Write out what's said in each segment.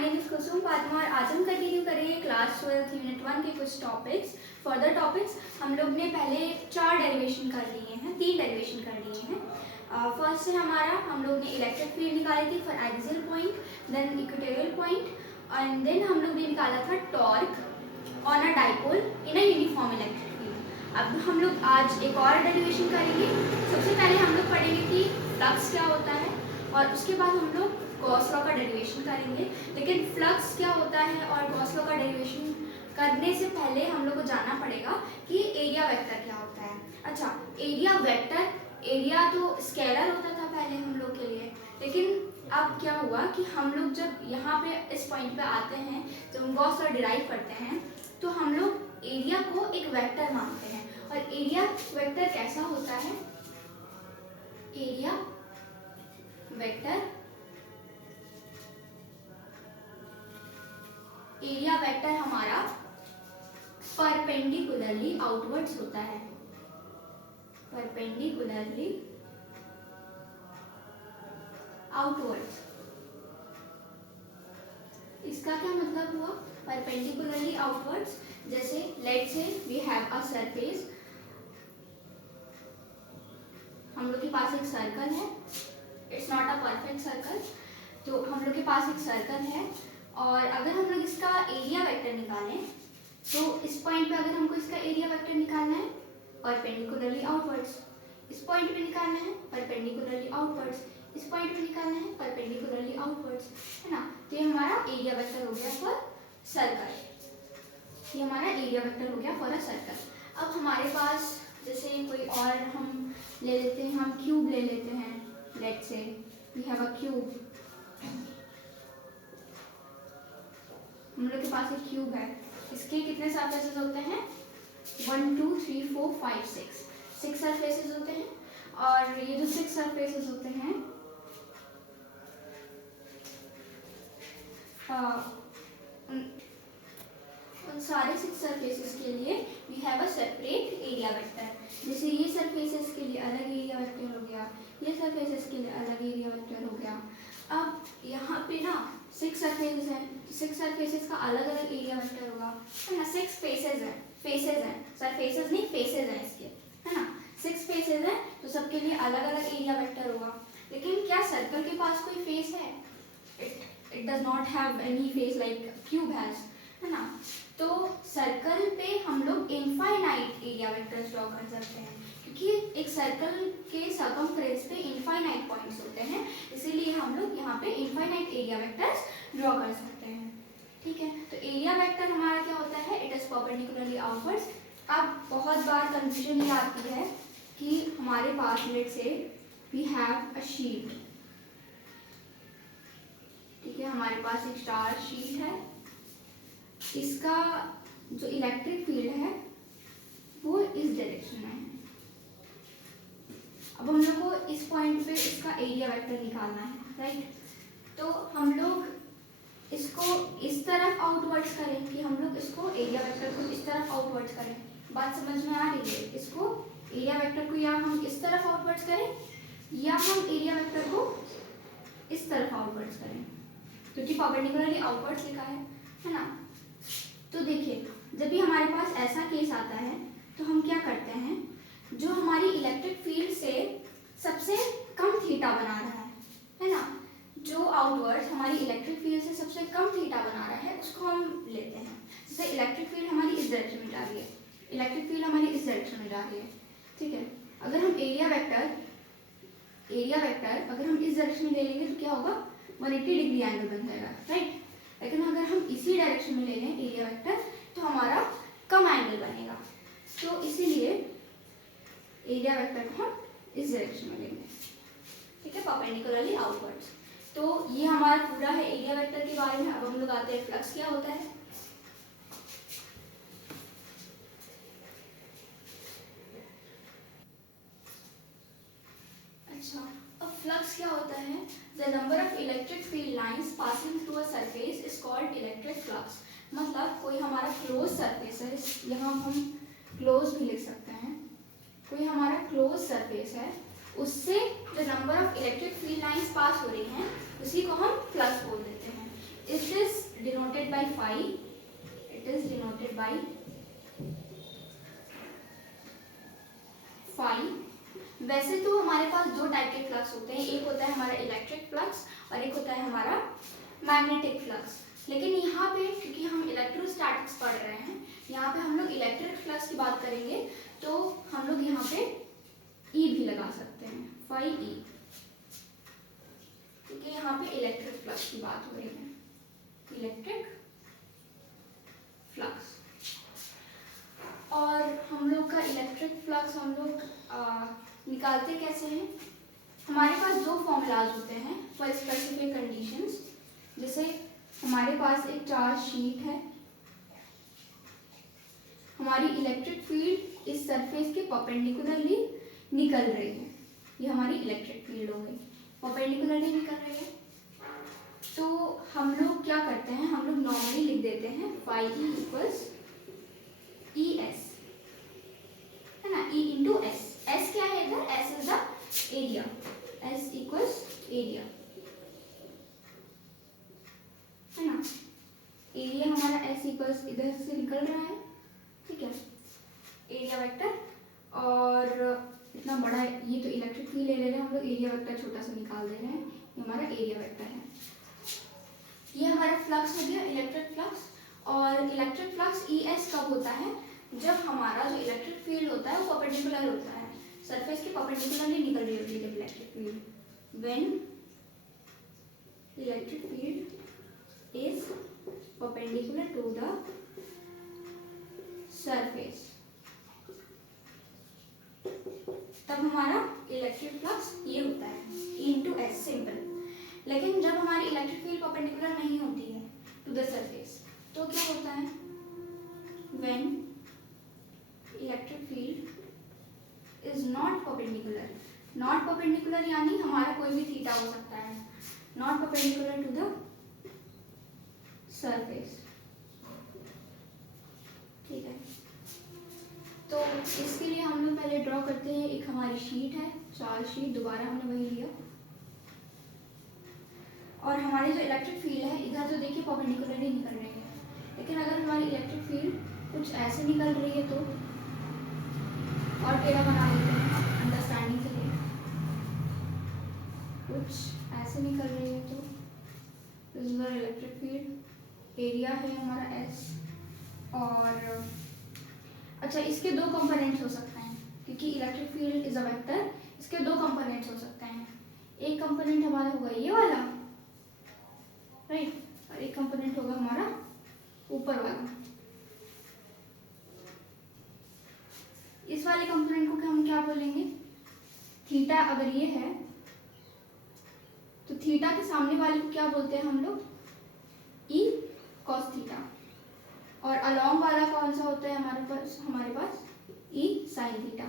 My name is कुसुम फातिमा और आज हम कंटिन्यू करेंगे क्लास 12 यूनिट 1 के कुछ टॉपिक्स। फर्दर टॉपिक्स हम लोग ने पहले 4 डेरिवेशन कर लिए हैं, 3 डेरिवेशन कर लिए हैं। फर्स्ट से हमारा हम लोग ने इलेक्ट्रिक फील्ड निकाली थी for axial point, then equatorial point and then हम लोग ने निकाला था torque on a dipole in a uniform electric field. अब हम लोग आज एक और डेरिवेशन करेंगे। सबसे पहले हम लोग पढ़ेंगे कि फ्लक्स क्या होता है और उसके बाद हम लोग गॉस लॉ का डेरिवेशन करेंगे। लेकिन फ्लक्स क्या होता है और गॉस लॉ का डेरिवेशन करने से पहले हम लोग को जानना पड़ेगा कि एरिया वेक्टर क्या होता है। अच्छा, एरिया वेक्टर, एरिया तो स्केलर होता था पहले हम लोग के लिए, लेकिन अब क्या हुआ कि हम लोग जब यहाँ पे इस पॉइंट पे आते हैं, जब हम गॉस लॉ डिराइव करते हैं तो हम लोग एरिया को एक वेक्टर मानते हैं। और एरिया वेक्टर कैसा होता है? एरिया वेक्टर हमारा परपेंडिकुलरली आउटवर्ड्स होता है। परपेंडिकुलरली आउटवर्ड्स, इसका क्या मतलब हुआ? परपेंडिकुलरली आउटवर्ड्स, जैसे let's say we have a surface, हम लोग के पास एक सर्कल है, it's not a perfect circle, तो हम लोग के पास एक सर्कल है और अगर हम लोग इसका एरिया वेक्टर निकालें तो इस पॉइंट पे अगर हमको इसका एरिया वेक्टर निकालना है परपेंडिकुलरली आउटवर्ड्स, इस पॉइंट पे निकालना है परपेंडिकुलरली आउटवर्ड्स, इस पॉइंट पे निकालना है परपेंडिकुलरली आउटवर्ड्स, है ना। तो ये हमारा एरिया वेक्टर हो गया फॉर सर्कल, ये हमारा एरिया वेक्टर हो गया फॉर अ सर्कल। अब हमारे पास जैसे कोई और हम ले लेते हैं, हम क्यूब ले लेते हैं, let's say we have a cube, हम लोग के पास एक क्यूब है, इसके कितने सरफेसेस होते हैं? 1 2 3 4 5 6 सरफेसेस होते हैं। और ये जो 6 सरफेसेस होते हैं उन सारे 6 सरफेसेस के लिए we have a separate area vector. जैसे ये सरफेसेस के लिए अलग एरिया वेक्टर हो गया, ये सरफेसेस के लिए अलग एरिया वेक्टर हो गया। अब यहाँ पे ना 6 सरफेसेस हैं, 6 सरफेसेस का अलग अलग एरिया वेक्टर होगा, है ना। 6 फेसेस हैं, सरफेसेस नहीं फेसेस हैं इसके, है ना। 6 फेसेस हैं तो सबके लिए अलग अलग एरिया वेक्टर होगा। लेकिन क्या सर्कल के पास कोई फेस है? It does not have any face like cube has, है ना। तो सर्कल पे हम लोग इनफाइनाइट एरिया वेक्टर्स ड्रॉ कर सकते हैं, क्योंकि एक सर्कल के सर्कमफ्रेंस पे इनफाइनाइट पॉइंट्स होते हैं, इसीलिए हम लोग यहाँ पे इनफाइनाइट एरिया वेक्टर्स ड्रॉ कर सकते हैं। ठीक है, तो एरिया वेक्टर हमारा क्या होता है? It is perpendicularly outwards. अब बहुत बार कंफ्यूजन ये आती है कि हमारे पास let's say we have a sheet, ठीक है, हमारे पास एक स्टार शीट है, इसका जो इलेक्ट्रिक फील्ड है वो इस डायरेक्शन में है। अब हम लोग को इस पॉइंट पे इसका एरिया वेक्टर निकालना है, राइट। तो हम लोग इसको इस तरफ आउटवर्ड्स करें कि हम लोग इसको एरिया वेक्टर को इस तरफ आउटवर्ड्स करें। बात समझ में आ रही है? इसको एरिया वेक्टर को या हम इस तरफ आउटवर्ड्स करें या हम एरिया वेक्टर को इस तरफ आउटवर्ड्स करें, क्योंकि परपेंडिकुलरली आउटवर्ड्स लिखा है ना। तो देखिए, जब भी हमारे पास ऐसा केस आता है तो हम क्या करते हैं, जो हमारी इलेक्ट्रिक फील्ड से सबसे कम थीटा बना रहा है ना, जो आउटवर्ड्स हमारी इलेक्ट्रिक फील्ड से सबसे कम थीटा बना रहा है उसको हम लेते हैं। जैसे इलेक्ट्रिक फील्ड हमारी इस डायरेक्शन में जा रही है, इलेक्ट्रिक फील्ड हमारी इस डायरेक्शन में जा रही है, ठीक है। अगर हम एरिया वेक्टर अगर हम इस डायरेक्शन में ले लेंगे तो क्या होगा? 180 डिग्री एंगल बन जाएगा, राइट। लेकिन अगर हम इसी डायरेक्शन में ले लें एरिया वेक्टर तो हमारा कम एंगल बनेगा, तो इसीलिए एरिया वेक्टर को हम इस डायरेक्शन में लेंगे, ठीक है, परपेंडिकुलरली आउटवर्ड्स। तो ये हमारा पूरा है एरिया वेक्टर के बारे में। अब हम लोग आते हैं फ्लक्स क्या होता है। अच्छा, अब फ्लक्स क्या होता है? The number of electric field lines passing through a surface is called electric flux. मतलब कोई हमारा क्लोज सरफेस है, यहाँ हम क्लोज भी लिख सकते हैं, कोई हमारा क्लोज सरफेस है, उससे जो number of electric field lines pass हो रही हैं उसी को हम फ्लक्स बोल देते हैं। इस this denoted by phi, it is denoted by phi. वैसे तो हमारे पास दो टाइप के फ्लक्स होते हैं, एक होता है हमारा इलेक्ट्रिक फ्लक्स और एक होता है हमारा मैग्नेटिक फ्लक्स। लेकिन यहाँ पे क्योंकि हम इलेक्ट्रोस्टैटिक्स पढ़ रहे हैं, यहाँ पे हम लोग इलेक्ट्रिक फ्लक्स की बात करेंगे, तो हम लोग यहाँ पे ई भी लगा सकते हैं, फाई ई, क्योंकि यहाँ पे इलेक्ट्रिक फ्लक्स की बात हो रही है, इलेक्ट्रिक फ्लक्स। और हम लोग का इलेक्ट्रिक फ्लक्स हम लोग निकालते कैसे हैं? हमारे पास दो फॉर्मूलाज होते हैं फॉर स्पेसिफिक कंडीशंस। जैसे हमारे पास एक चार्ज शीट है, हमारी इलेक्ट्रिक फील्ड इस सरफेस के परपेंडिकुलरली निकल रही है, ये हमारी इलेक्ट्रिक फील्ड हो गई, परपेंडिकुलरली निकल रही है। तो हम लोग क्या करते हैं, हम लोग नॉर्मली लिख देते हैं phi E equals E S, है ना, ई इंटू एस। एस क्या है इधर? S is the area, S equals area, है ना। एरिया हमारा एस इक्वल्स इधर से निकल रहा है, ठीक है, एरिया वेक्टर। और इतना बड़ा ये तो इलेक्ट्रिक फील्ड ले रहे हैं हम लोग, एरिया वेक्टर छोटा सा निकाल दे रहे हैं, ये हमारा एरिया वेक्टर है। ये हमारा फ्लक्स हो गया इलेक्ट्रिक फ्लक्स। और इलेक्ट्रिक फ्लक्स ई एस कब होता है? जब हमारा जो इलेक्ट्रिक फील्ड होता है वो परपेंडिकुलर होता है, सरफेस के परपेंडिकुलरली निकल रही होती है जब electric field, when electric field is perpendicular to the surface, तब हमारा इलेक्ट्रिक फ्लक्स ये होता है, E इंटू एस, सिंपल। लेकिन जब हमारी इलेक्ट्रिक फील्ड परपेंडिकुलर नहीं होती है टू द सरफेस, तो क्या होता है? When electric field is not perpendicular, not perpendicular यानी हमारा कोई भी थीटा हो सकता है, not perpendicular to the surface, ठीक है। तो इसके लिए हम लोग पहले ड्रॉ करते हैं, एक हमारी शीट है, चार्ज शीट, दोबारा हमने वही लिया। और हमारी जो इलेक्ट्रिक फील्ड है इधर तो देखिए परपेंडिकुलरली निकल रही है, लेकिन अगर हमारी इलेक्ट्रिक फील्ड कुछ ऐसे निकल रही है तो, और टेढ़ा बना लेते हैं अंडरस्टैंडिंग के लिए, कुछ ऐसे निकल रही है तो this is our electric field, area है हमारा एस। और अच्छा, इसके दो कंपोनेंट्स हो सकते हैं, क्योंकि electric field is a vector, इसके दो कंपोनेंट्स हो सकते हैं। एक कंपोनेंट हमारा होगा ये वाला, राइट, और एक कंपोनेंट होगा हमारा ऊपर वाला। इस वाले कंपोनेंट को हम क्या बोलेंगे? थीटा अगर ये है तो थीटा के सामने वाले को क्या बोलते हैं हम लोग? E cos theta. और अलोंग वाला कौन सा होता है हमारे पास ई साइन थीटा।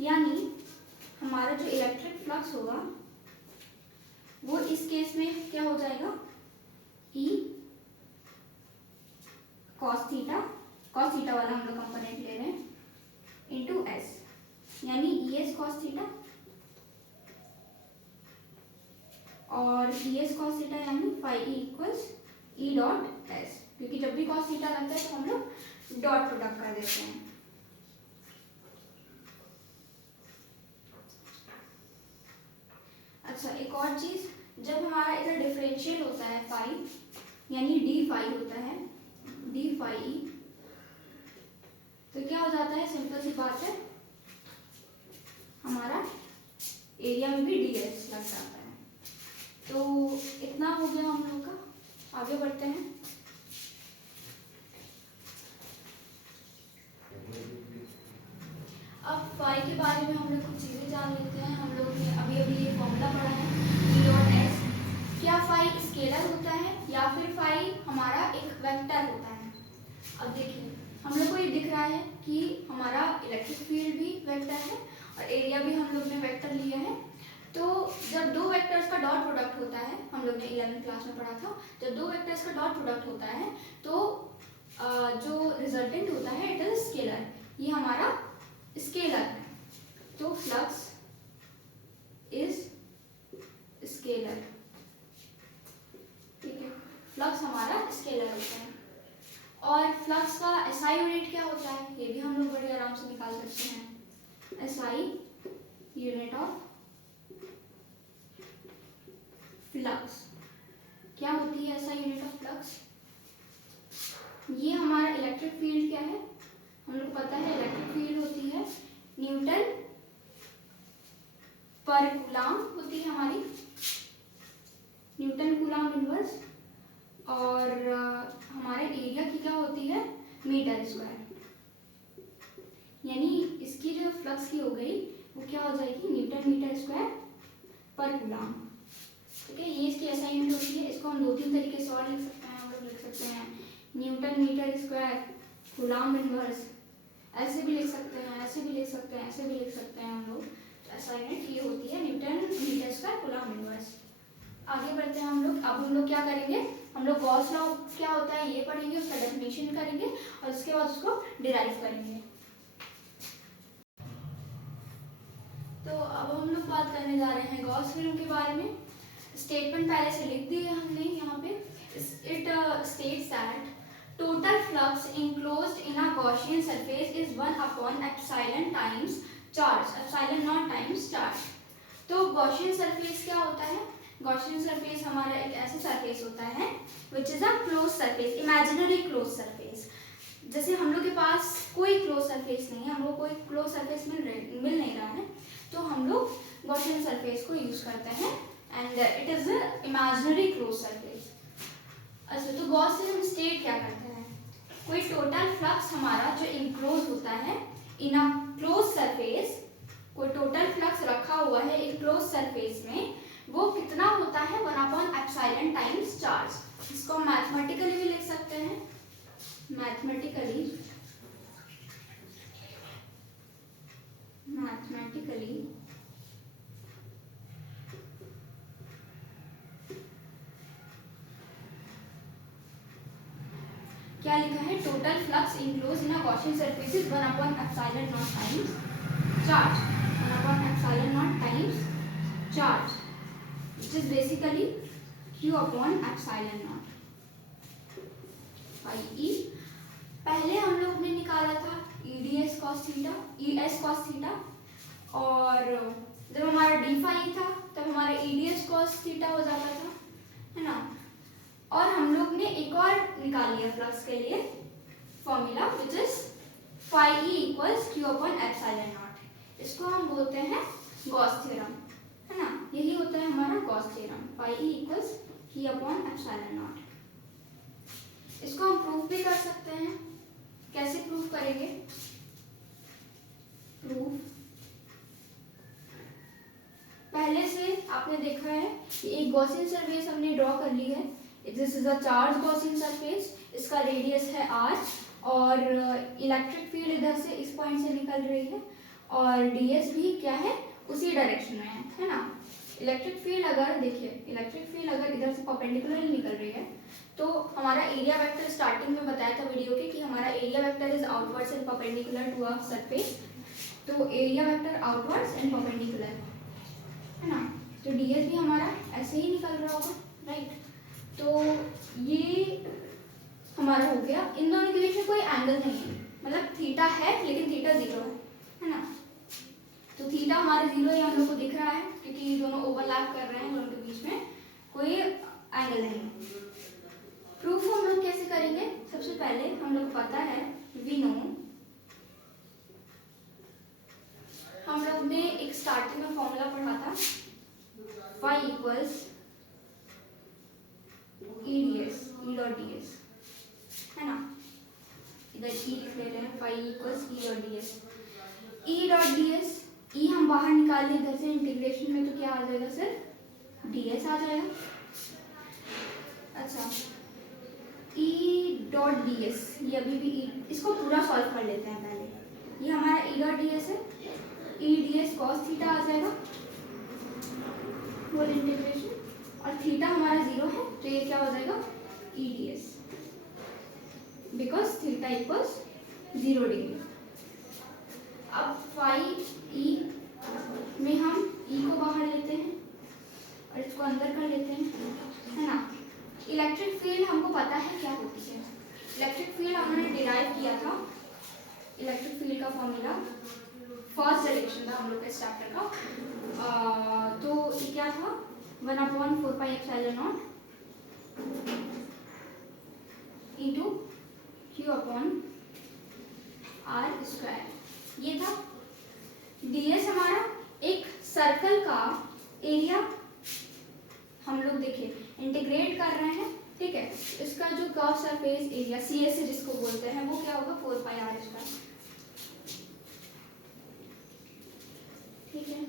यानी हमारा जो इलेक्ट्रिक फ्लक्स होगा वो इस केस में क्या हो जाएगा? ई कॉस थीटा वाला हम लोग कंपोनेंट ले रहे हैं, इंटू एस, यानी ई एस कॉस थीटा, और ई एस कॉस थीटा यानी phi E equals E dot S, क्योंकि जब भी कॉस थीटा लगता है तो हम लोग डॉट प्रोडक्ट कर देते हैं। अच्छा, एक और चीज, जब हमारा इधर डिफरेंशियल होता है फाई, यानी डी फाई होता है, डी फाई ई, तो क्या हो जाता है? सिंपल सी बात है, हमारा एरिया में भी डी एस लग जाता है। तो इतना हो गया हम लोग का, आगे बढ़ते हैं। अब फाई के बारे में हम लोग कुछ चीज़ें जान लेते हैं। हम लोग ने अभी ये फॉर्मूला पढ़ा है, ई डॉट एस। क्या फाई स्केलर होता है या फिर फाई हमारा एक वेक्टर होता है? अब देखिए, हम लोग को ये दिख रहा है कि हमारा इलेक्ट्रिक फील्ड भी वेक्टर है और एरिया भी हम लोग ने वेक्टर लिया है। तो जब दो वेक्टर्स का डॉट प्रोडक्ट होता है, हम लोग ने 11th क्लास में पढ़ा था, जब दो वेक्टर्स का डॉट प्रोडक्ट होता है तो जो रिजल्टेंट होता है इट इज स्केलर, ये हमारा स्केलर है। तो फ्लक्स इज स्केलर, ठीक है, फ्लक्स हमारा स्केलर होता है। और फ्लक्स का एसआई यूनिट क्या होता है ये भी हम लोग बड़े आराम से निकाल सकते हैं। एसआई यूनिट ऑफ फ्लक्स क्या होती है? SI unit of flux. ये हमारा इलेक्ट्रिक फील्ड क्या है? हम लोग पता है इलेक्ट्रिक फील्ड होती है न्यूटन पर कूलाम होती है हमारी, न्यूटन कूलाम इनवर्स। और हमारे एरिया की क्या होती है? Metre square. यानी इसकी जो फ्लक्स की हो गई वो क्या हो जाएगी? न्यूटन मीटर स्क्वायर पर कूलाम। ठीक है, ये इसकी एसआई यूनिट होती है। इसको हम 2-3 तरीके से और लिख सकते हैं। हम लोग लिख सकते हैं newton metre square coulomb inverse, ऐसे भी लिख सकते हैं, ऐसे भी लिख सकते हैं, ऐसे भी लिख सकते हैं हम लोग। एसआई यूनिट ये होती है newton metre square coulomb inverse. आगे बढ़ते हैं हम लोग। अब हम लोग क्या करेंगे? हम लोग गॉस लॉ क्या होता है ये पढ़ेंगे, उसका डेफिनेशन करेंगे और उसके बाद उसको डिराइव करेंगे। तो अब हम लोग बात करने जा रहे हैं गॉस थ्योरम के बारे में। स्टेटमेंट पहले से लिख दी है हमने यहाँ पे। It states that total flux enclosed in a Gaussian surface is 1 upon epsilon times charge, epsilon naught times charge। तो Gaussian surface क्या होता है? Gaussian surface हमारा एक ऐसा surface होता है which is a closed surface, imaginary closed surface। जैसे हम लोग के पास कोई closed surface नहीं है, हम लोग कोई closed surface मिल नहीं रहा है, तो हम लोग Gaussian surface को यूज करते हैं and it is a imaginary closed surface। अच्छा, तो गॉस थ्योरम स्टेट क्या करते हैं? कोई टोटल फ्लक्स हमारा जो इनक्लोज होता है इन अ क्लोज सरफेस, कोई टोटल फ्लक्स रखा हुआ है एक क्लोज सरफेस में, वो कितना होता है? 1/एप्सिलॉन टाइम्स चार्ज। इसको मैथमेटिकली भी लिख सकते हैं, मैथमेटिकली क्या लिखा है? Total flux enclose in a Gaussian surface is 1/एप्सिलॉन नॉट टाइम्स चार्ज, 1/एप्सिलॉन naught times charge, which is basically Q/एप्सिलॉन नॉट पाई ई। पहले हम लोग ने निकाला था EDS cos theta, ES cos theta, और जब हमारा d फाई था तब हमारा EDS cos थीटा हो जाता था, है ना। और हम लोग ने एक और निकाल लिया फ्लक्स के लिए formula which is phi E equals Q/एप्सिलॉन नॉट। इसको हम बोलते हैं गॉस थ्योरम, है ना। यही होता है हमारा Gauss theorem, phi E equals Q/एप्सिलॉन नॉट। इसको हम प्रूफ भी कर सकते हैं। कैसे प्रूफ करेंगे? प्रूफ पहले से आपने देखा है कि एक गॉसियन सरफेस हमने ड्रॉ कर ली है। This is a charge Gaussian surface, इसका रेडियस है r और इलेक्ट्रिक फील्ड इधर से इस पॉइंट से निकल रही है और ds भी क्या है? उसी डायरेक्शन में है ना। इलेक्ट्रिक फील्ड अगर देखिए, इलेक्ट्रिक फील्ड अगर इधर से परपेंडिकुलर निकल रही है तो हमारा एरिया वेक्टर स्टार्टिंग में बताया था वीडियो के कि हमारा area vector is outwards and perpendicular to a surface. तो area vector outwards and perpendicular, है ना। तो ds भी हमारा ऐसे ही निकल रहा होगा, राइट। तो ये हमारा हो गया। इन दोनों के बीच में कोई एंगल नहीं है, मतलब थीटा है लेकिन थीटा 0 है ना। तो थीटा हमारा 0 ही हम लोग को दिख रहा है क्योंकि दोनों ओवरलैप कर रहे हैं, दोनों के बीच में कोई एंगल नहीं है। प्रूफ हम लोग कैसे करेंगे? सबसे पहले हम लोग को पता है, वी नो, हम लोग ने एक स्टार्टिंग में फॉर्मूला पढ़ा था phi equals EDS, E dot ds, है ना। इधर E लिख लेते हैं, phi equals E dot ds। E dot ds, E हम बाहर निकाल लें इधर से इंटीग्रेशन में तो क्या आ जाएगा? सिर्फ ds आ जाएगा। अच्छा, E डॉट ds, ये अभी भी E, इसको पूरा सॉल्व कर लेते हैं पहले। ये हमारा E डॉट ds है, E ds cos थीटा आ जाएगा होल इंटीग्रेशन, और थीटा हमारा 0 है तो ये क्या हो जाएगा? EDS, because theta equals 0 degree. अब फाई ई में हम E को बाहर लेते हैं और इसको अंदर कर लेते हैं, है ना। इलेक्ट्रिक फील्ड हमको पता है क्या होती है। इलेक्ट्रिक फील्ड हमने डिराइव किया था। इलेक्ट्रिक फील्ड का फॉर्मूला फर्स्ट डायरेक्शन था हम लोग के इस चैप्टर का। तो ये क्या था, 1/4πε0 इंटू Q/r²। ये था। ds हमारा एक सर्कल का एरिया हम लोग देखें इंटीग्रेट कर रहे हैं, ठीक है। इसका जो कर्व सरफेस एरिया CS जिसको बोलते हैं वो क्या होगा, 4πr², ठीक है।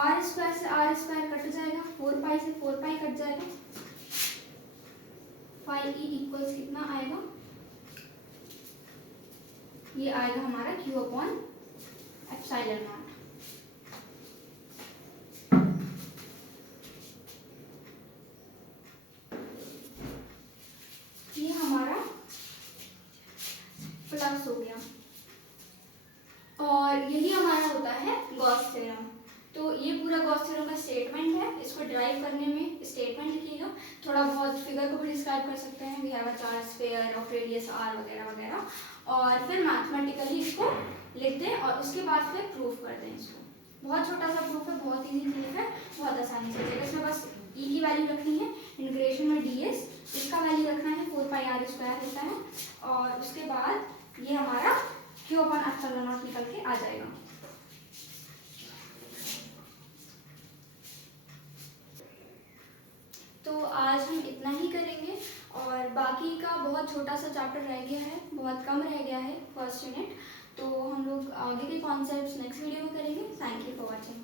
r² से r² कट जाएगा, 4π से 4π कट जाएगा, फाई E इक्वल्स कितना आएगा, ये आएगा हमारा Q/ε0। ये हमारा प्लस हो गया और यही हमारा होता है गॉस थ्योरम। तो ये पूरा गॉस थ्योरम का स्टेटमेंट है। इसको ड्राइव करने में स्टेटमेंट लिखिएगा, थोड़ा बहुत फिगर को भी डिस्क्राइब कर सकते हैं, we have a charge sphere of radius r वगैरह वगैरह, और फिर मैथमेटिकली इसको लिख दें और उसके बाद फिर प्रूफ कर दें इसको। बहुत छोटा सा प्रूफ है, बहुत ईजी प्रूफ है, बहुत आसानी से हो जाएगा। इसमें बस e की वैल्यू रखनी है, इंटीग्रेशन में ds, इसका वैल्यू रखना है 4πr² होता है, और उसके बाद ये हमारा Q/ε0 निकल के आ जाएगा। तो आज हम इतना ही करेंगे और बाकी का बहुत छोटा सा चैप्टर रह गया है, बहुत कम रह गया है फर्स्ट यूनिट। तो हम लोग आगे के कॉन्सेप्ट्स नेक्स्ट वीडियो में करेंगे। Thank you for watching.